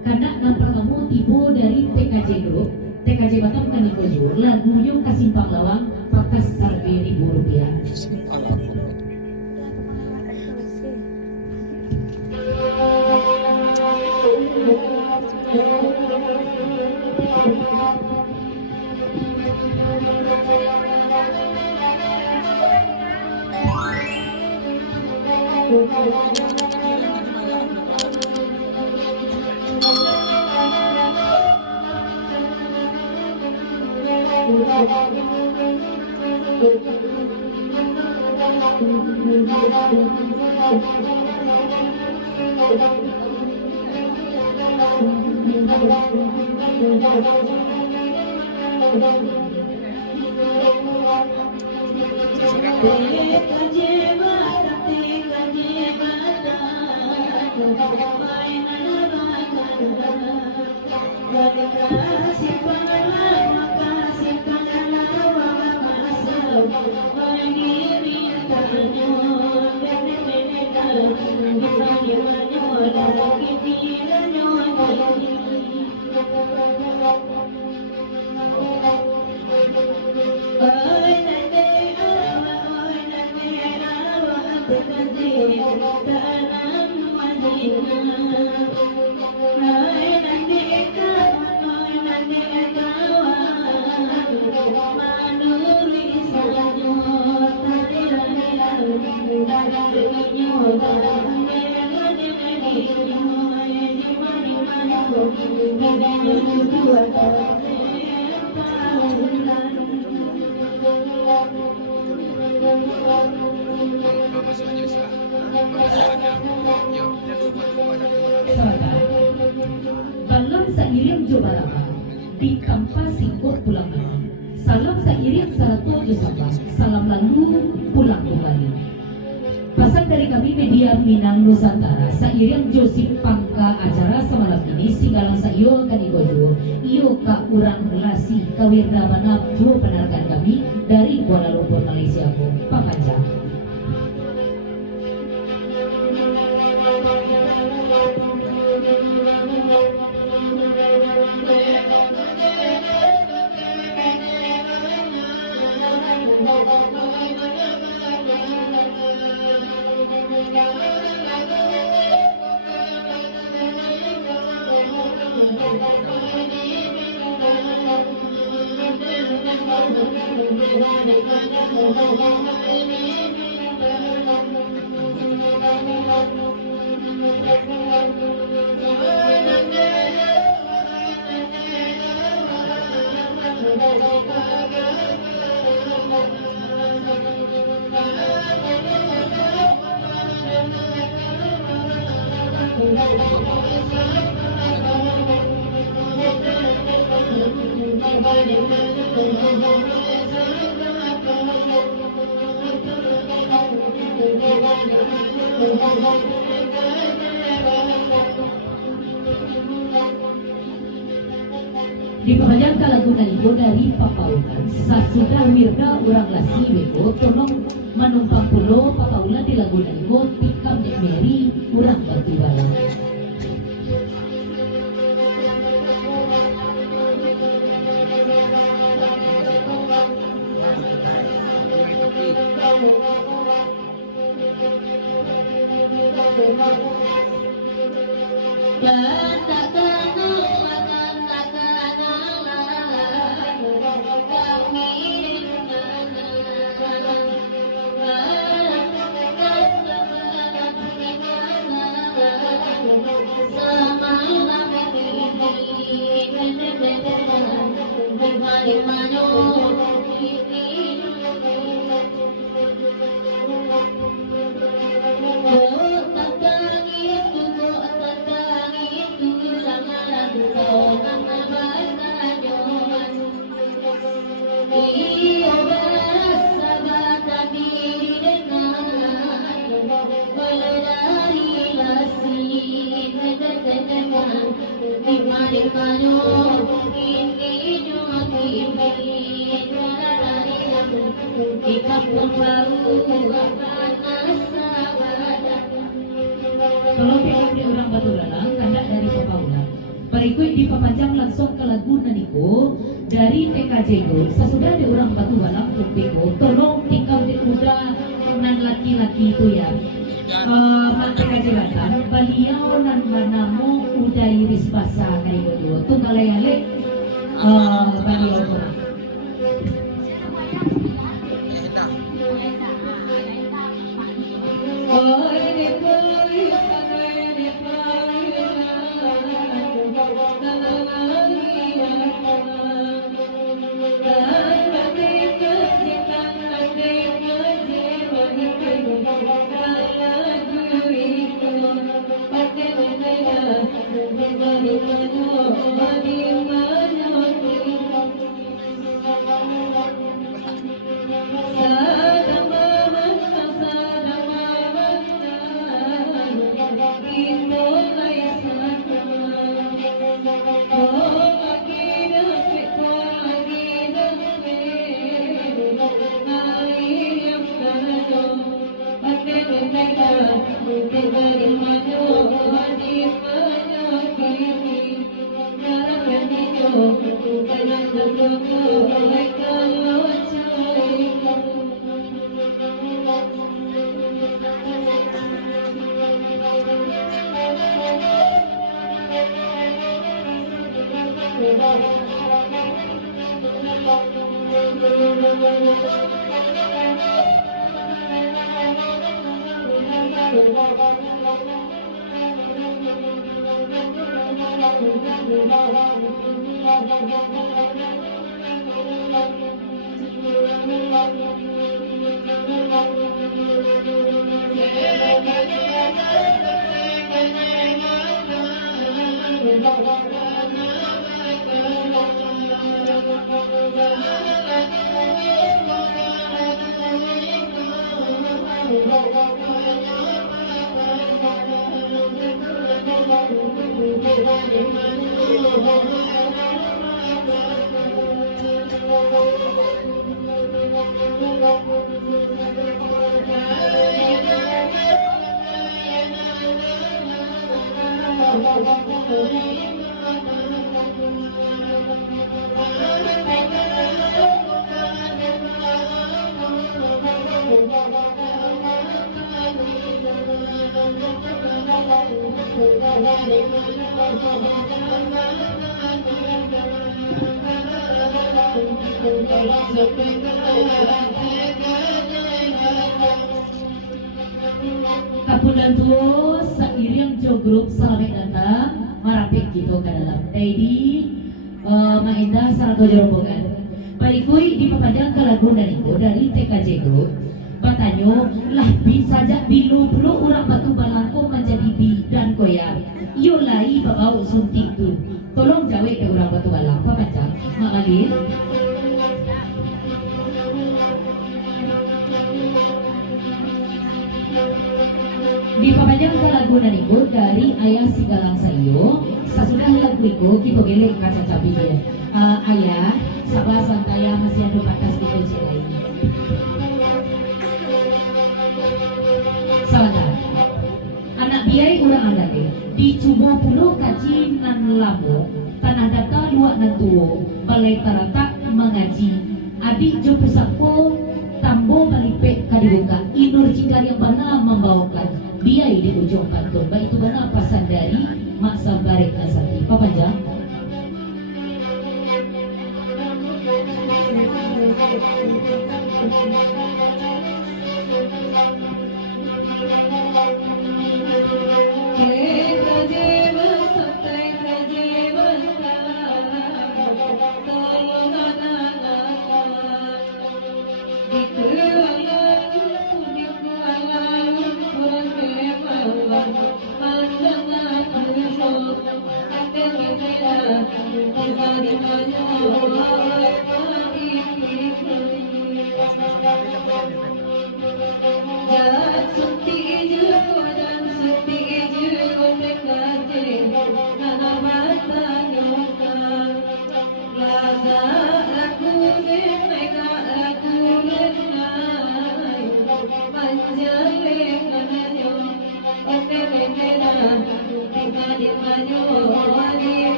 Karena nampak kamu tibo dari TKJ Group, TKJ Batam Kanikojo, lagu yung kasimpang lawang, pakas sarbe Rp1,000. Dalam seiring Jobarama di kampas singkot pulang malam. Salam seiring satu Josabah, salam lalu pulang kembali. Pesan dari kami media Minang Nusantara, seiring Josip pangka acara semalam ini singgalang sayo kanigojo, iyo ka urang relasi kawirda manap jo penarkan kami dari Kuala Lumpur Malaysia ko Pakanjang. Diperpanjang lagunan itu dari Papaulan, sasudah wirda urang lasi weko tolong menumpang pulau Papaulan di lagunan itu tikam dek Mary urang batu bala. Di kampung baru kalau PKB orang Batu Galang kandak dari Papaulan berikut dipapanjang langsung ke lagu Naniko dari TKJ Group. Sesudah ada orang Batu Galang Tumpiko tolong tinggal di muda nan laki-laki itu ya man TKJ Galang beliau nan manamu udah iris basah kayak gitu tunggalai-alek beliau orang Kapunan tuh seiring jogrup selamat datang marapik gitu ke dalam tadi maindah sarang rombongan berikut dipapanjang ke lagu Naniko dari TKJ Group Batanyo lah bisa saja bilu perlu orang Batu Balangko menjadi bidan koya yulai babau suntik tu tolong jawe ke orang Batu Balang papanjang makalin dipapanjang ke lagu Naniko dari Ayah Sigalang Sayo. Sesudah lagu itu kita gelek kaca cabai dia. Ayah, sabar santaya masih ada batas kita cilai. Salah. Anak biaya ulang ada deh. Dicoba puluh kaji nan lamu tanah data luak nan tuo balai taratak mengaji. Adik jo pesako tambo balipek kadibuka inur cikar yang mana membawakan biaya di ujung kantor baik itu mana pasan dari maksa barik nasati papanjang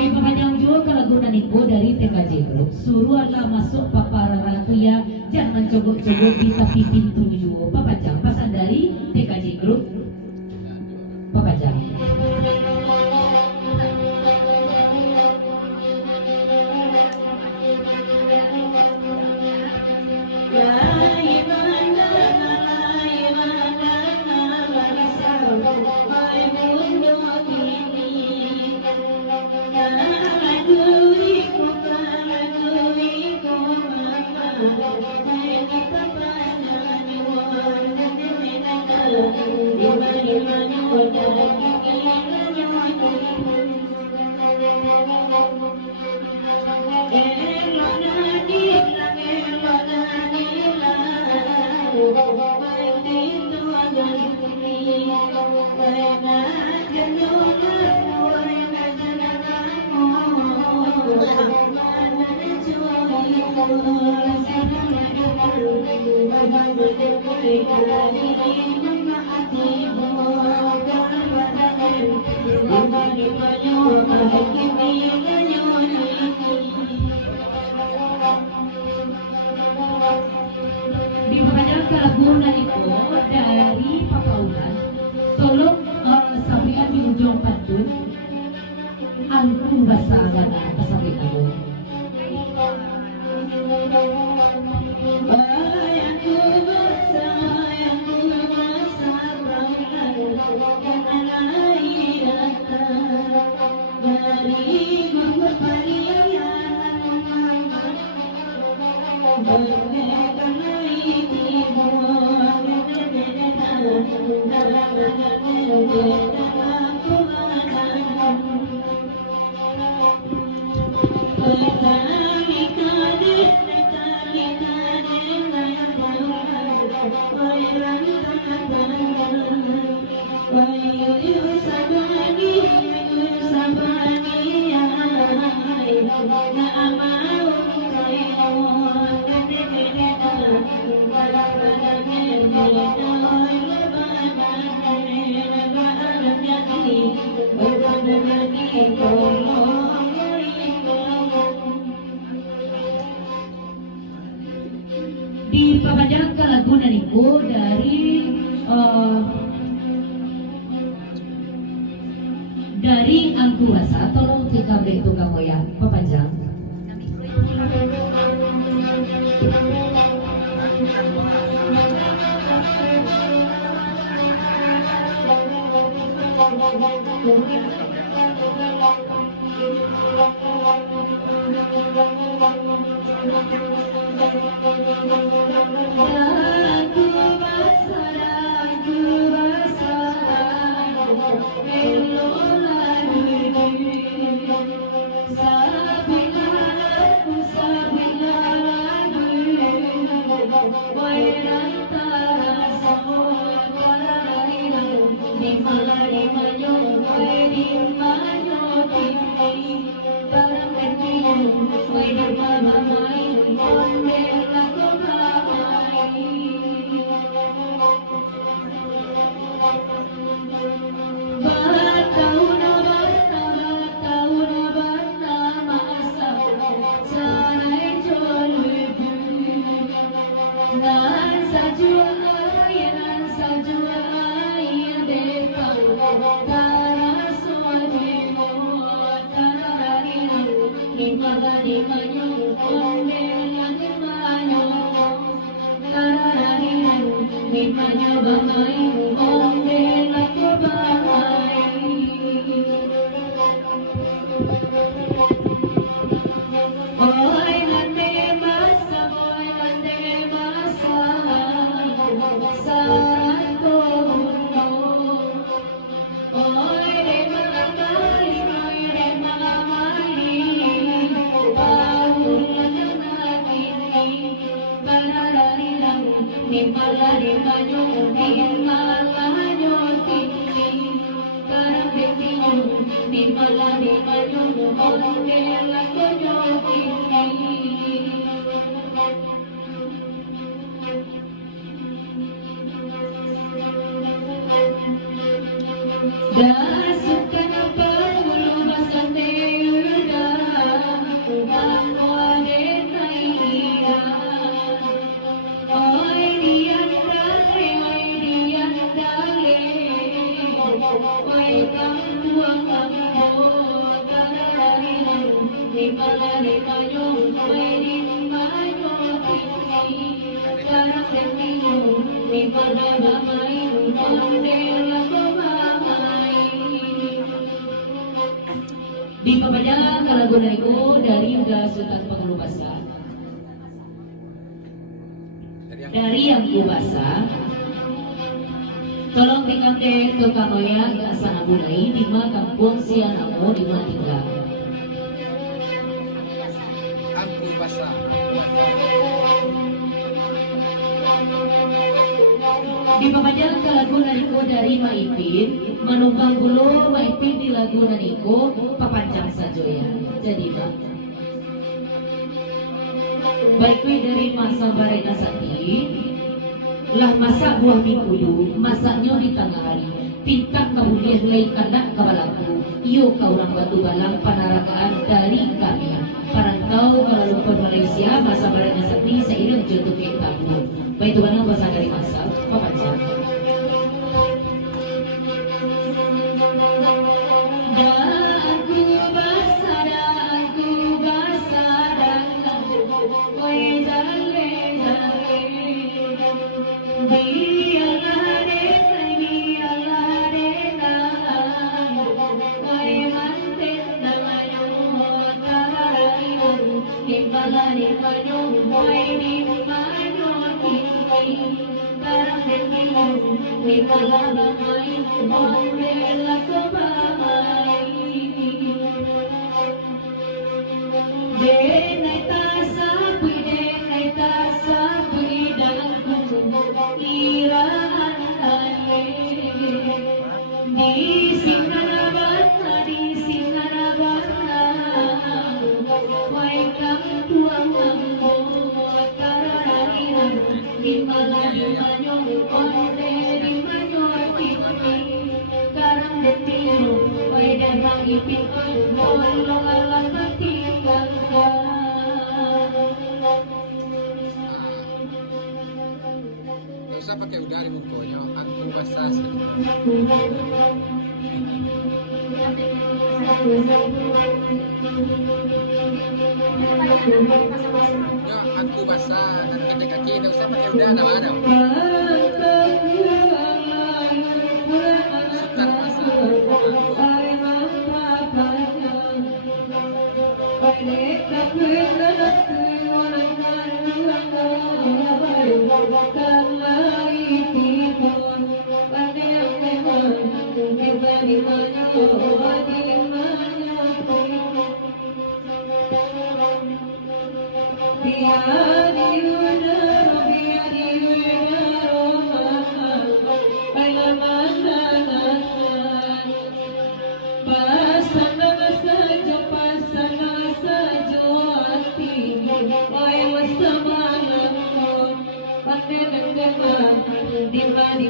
Di pemanjang juga kelagunan itu dari TKJ Group. Suruhlah masuk papara ratu ya, jangan cogok-cogok di tepi pintu juga. Papajang pesan dari TKJ Group. Papajang. Di pemanjang kelagunan itu dari Papaulan, tolong sampean di ujung pantun angku bahasa gana sampai kamu. Di pemanjang kelagunan itu dari angku rasa, tolong TKB itu kamu ya pemanjang. Di pembaca lagu Naiko dari Uda Sultan Penghulu Basah. Dari yang ku basah, tolong tingkatke tukang oya ke asana bulai di ma kampung Sianamo di mana tinggal. Angku basah. Di pembaca lagu Naiko dari Maipin, menumpang bulu Maipin di lagu Naiko papancang saja ya. Jadi Pak, baik dari masa barena sati lah masak buah minggu masaknya di tengah hari pintak kemudian lay kanak kabalaku iyo ka orang batu balang panarakaan dari kami parantau kalau lupa Malaysia masa barena sati seiring jatuh ke tabu baik itu mana bahasa dari masa papancang. Gak usah pakai udah di mukanya, angku basah. Ya, angku basah dan kaki kaki, gak usah pakai udah, nama ada. Sukat basah. Di mana